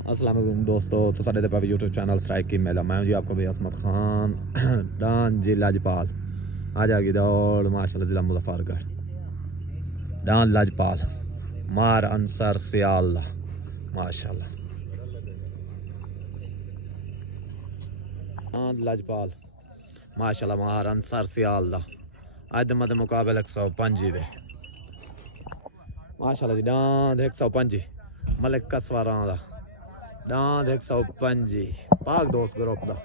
अस्सलाम वालेकुम दोस्तों, तो साढ़े पे यूट्यूब चैनल स्ट्राइक की मेला मैं जी आपका भाई असमत खान डान जी लाजपाल आ जाएगी दौड़ माशाल्लाह जिला मुजफ्फरगढ़ डान लाजपाल मार अंसर सियाल माशाल्लाह डान लाजपाल माशाल्लाह मार अंसर सियाल अद मद मुकाबले 105 दे माशाल्लाह जी डान 105 मलिक कसवारा डांद 105 पाक दोस्त ग्रुप का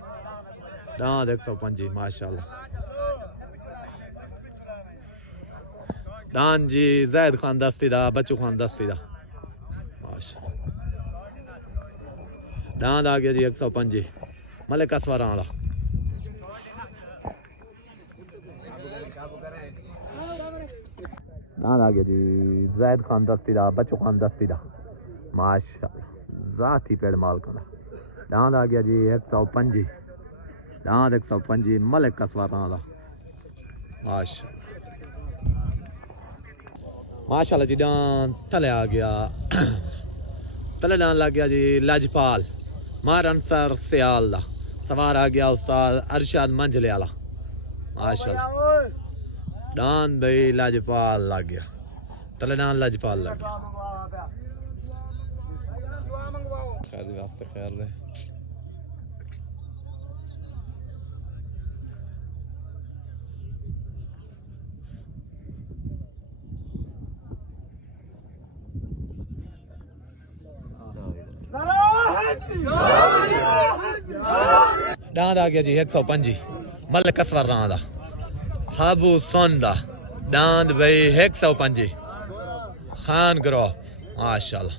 डांद 105 माशाल्लाह डांद जी जैद खान दस्ती दा बच्चू खान दस्ती दा माशाल्लाह डांद आ गया जी 105 मलिक कसवारा दा डांद आ गया जी जैद खान दस्ती दा बच्चू खान दस्ती दा माशाल्लाह जाती पेड़ माल का डांद आ गया जी 105 डांद 105 मलिक कसवारा दा माशाल्लाह जी डांद तले आ गया तले डांद लग गया जी लाजपाल मार अंसर सियाल दा सवार आ गया उस्ताद अरशद मंझले वाला माशाल्लाह डांद भाई लाजपाल लग गया तले डांद लाजपाल लग गया खैर वास्ते खैर रहे डांद आ गया जी 105 मलिक कसवर दा हाबू सोन दा डांद भाई 105 खान ग्रो माशाल्लाह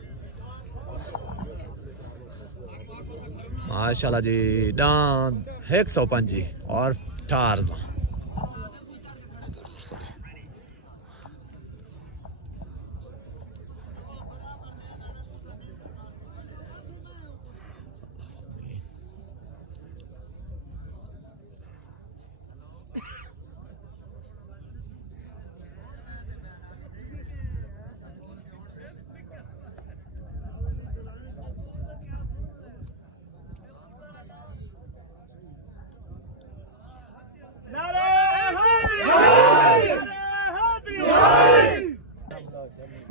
माशाल्लाह जी डांद 105 और टार्ज़ा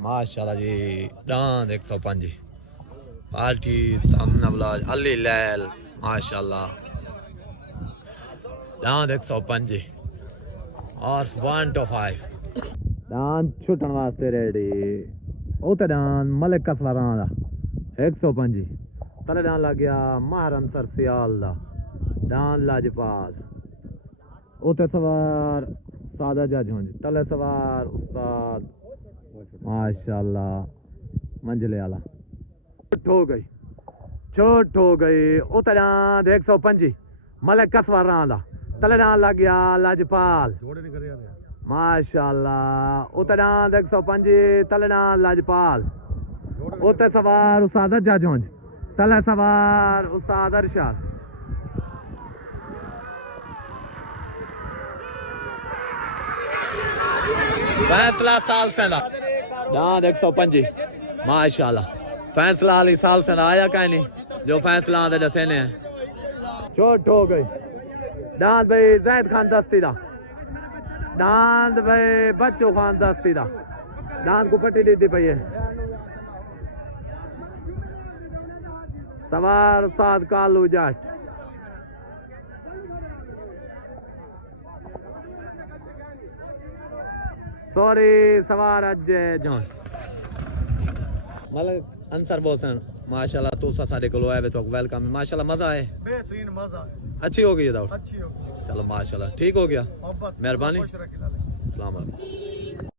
माशाल्लाह जी डांद 105 पार्टी सामना ब्लाज अली लैल माशाल्लाह डांद 105 और 1 to 5 डांद छुटन वास्ते रेडी उते डांद मलिक कसवारा दा 105 तले डांद लग गया मार अंसर सियाल दा डांद लाजपाल उते सवार सादा जज होंगे तले सवार उस्ताद माशाल्लाह मंजले वाला चोट हो गई उते डांद 105 मलिक कसवारा दा तले डांद लग गया लाजपाल माशाल्लाह उते डांद 105 तले डांद लाजपाल उते सवार उस्ताद जज होंगे तले सवार उस्ताद अरशद फैसला साल से डांद 105 माशाल्लाह फैसला अली साल से आया कहीं नहीं जो फैसला आंदे दसे ने चोट हो गई डांद भाई जैद खान दस्ती दा डांद भाई बच्चू खान दस्ती दा डांद को पट्टी दी पई है सवार उस्ताद कालू जट सॉरी सवार अजय जॉन मलिक अंसर बोसन माशाल्लाह तू साडे कोल आए तो वेलकम माशाल्लाह मजा आए बेहतरीन मजा अच्छी हो गई दौड़ अच्छी हो गई चलो माशाल्लाह ठीक हो गया मेहरबानी अस्सलाम वालेकुम।